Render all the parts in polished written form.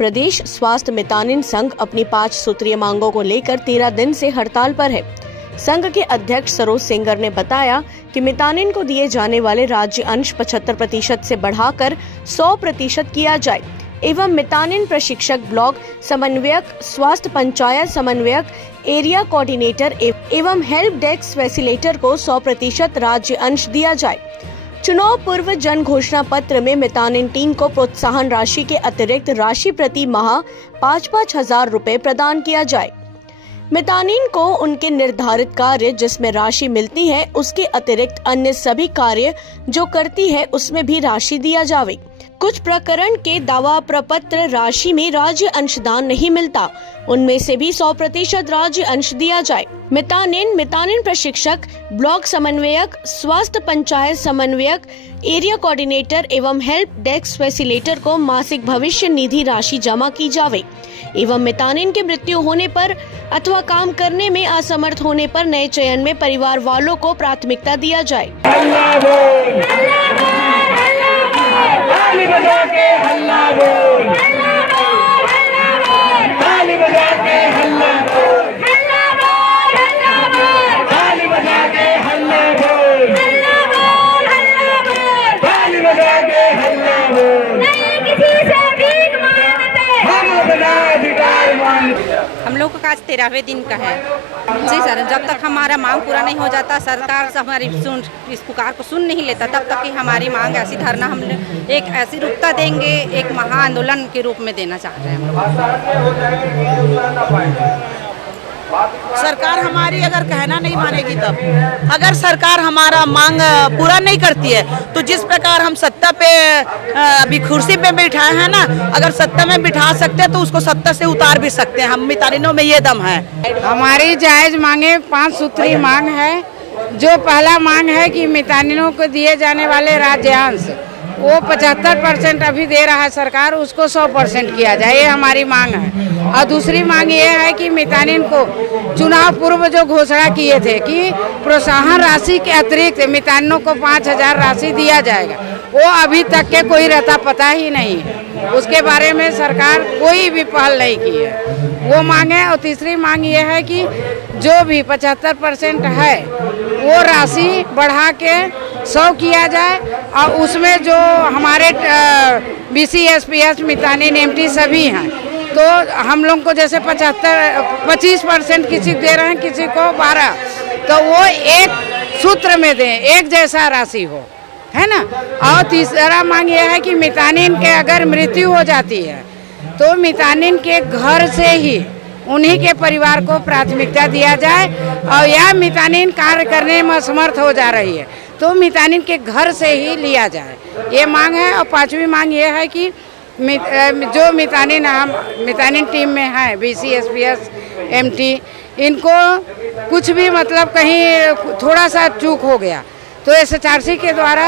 प्रदेश स्वास्थ्य मितानिन संघ अपनी 5 सूत्रीय मांगों को लेकर 13 दिन से हड़ताल पर है। संघ के अध्यक्ष सरोज सेंगर ने बताया कि मितानिन को दिए जाने वाले राज्य अंश 75% से बढ़ाकर 100% किया जाए एवं मितानिन प्रशिक्षक, ब्लॉक समन्वयक, स्वास्थ्य पंचायत समन्वयक, एरिया कोऑर्डिनेटर एवं हेल्प डेस्क फैसिलिटेटर को 100% राज्य अंश दिया जाए। चुनाव पूर्व जन घोषणा पत्र में मितानिन टीम को प्रोत्साहन राशि के अतिरिक्त राशि प्रति माह 5-5 हजार रुपए प्रदान किया जाए। मितानिन को उनके निर्धारित कार्य जिसमें राशि मिलती है उसके अतिरिक्त अन्य सभी कार्य जो करती है उसमें भी राशि दिया जावे। कुछ प्रकरण के दावा प्रपत्र राशि में राज्य अंशदान नहीं मिलता, उनमें से भी 100% राज्य अंश दिया जाए। मितानिन प्रशिक्षक, ब्लॉक समन्वयक, स्वास्थ्य पंचायत समन्वयक, एरिया कोऑर्डिनेटर एवं हेल्प डेस्क फैसिलिटेटर को मासिक भविष्य निधि राशि जमा की जावे एवं मितानिन की मृत्यु होने पर अथवा काम करने में असमर्थ होने पर नए चयन में परिवार वालों को प्राथमिकता दिया जाए। ताली बजा के हल्ला बोल, ताली बजा के हल्ला बोल, ताली बजा के हल्ला बोल, ताली बजा के हल्ला बोल। हम अपना अधिकार मांगते। हम लोग का आज 13वें दिन का है जी सर। जब तक हमारा मांग पूरा नहीं हो जाता, सरकार से हमारी इस पुकार को सुन नहीं लेता, तब तक ही हमारी मांग ऐसी धरना हम एक ऐसी रूपता देंगे, एक महा आंदोलन के रूप में देना चाह रहे हैं। सरकार हमारी अगर कहना नहीं मानेगी, तब अगर सरकार हमारा मांग पूरा नहीं करती है तो जिस प्रकार हम सत्ता पे अभी कुर्सी पे बैठाए हैं ना, अगर सत्ता में बिठा सकते हैं तो उसको सत्ता से उतार भी सकते हैं। हम मितानिनों में ये दम है। हमारी जायज मांगे 5 सूत्री मांग है। जो पहला मांग है कि मितानिनों को दिए जाने वाले राज्यांश वो 75% अभी दे रहा है सरकार, उसको 100% किया जाए, ये हमारी मांग है। और दूसरी मांग ये है कि मितानिन को चुनाव पूर्व जो घोषणा किए थे कि प्रोत्साहन राशि के अतिरिक्त मितानिनों को 5,000 राशि दिया जाएगा, वो अभी तक के कोई रहता पता ही नहीं है। उसके बारे में सरकार कोई भी पहल नहीं की है, वो मांगे। और तीसरी मांग ये है कि जो भी 75% है वो राशि बढ़ा के 100 किया जाए और उसमें जो हमारे BC SPS मितानिन MT सभी हैं, तो हम लोग को जैसे 25% किसी को दे रहे हैं, किसी को 12, तो वो एक सूत्र में दें, एक जैसा राशि हो, है ना। और तीसरा मांग ये है कि मितानिन के अगर मृत्यु हो जाती है तो मितानिन के घर से ही उन्हीं के परिवार को प्राथमिकता दिया जाए, और या मितानिन कार्य करने में असमर्थ हो जा रही है तो मितानिन के घर से ही लिया जाए, ये मांग है। और 5वीं मांग ये है कि जो मितानिन हम मितानिन टीम में है BC SPS MT, इनको कुछ भी मतलब कहीं थोड़ा सा चूक हो गया तो SHRC के द्वारा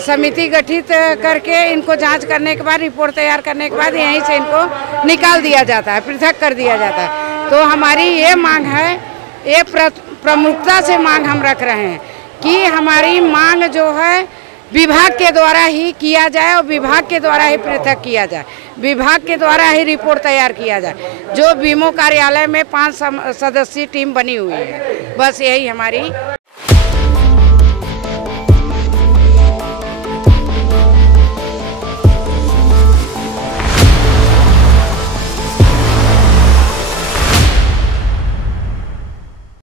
समिति गठित करके इनको जांच करने के बाद, रिपोर्ट तैयार करने के बाद यहीं से इनको निकाल दिया जाता है, पृथक कर दिया जाता है। तो हमारी ये मांग है, ये प्रमुखता से मांग हम रख रहे हैं कि हमारी मांग जो है विभाग के द्वारा ही किया जाए और विभाग के द्वारा ही पृथक किया जाए, विभाग के द्वारा ही रिपोर्ट तैयार किया जाए। जो बीमो कार्यालय में 5 सदस्यीय टीम बनी हुई है, बस यही हमारी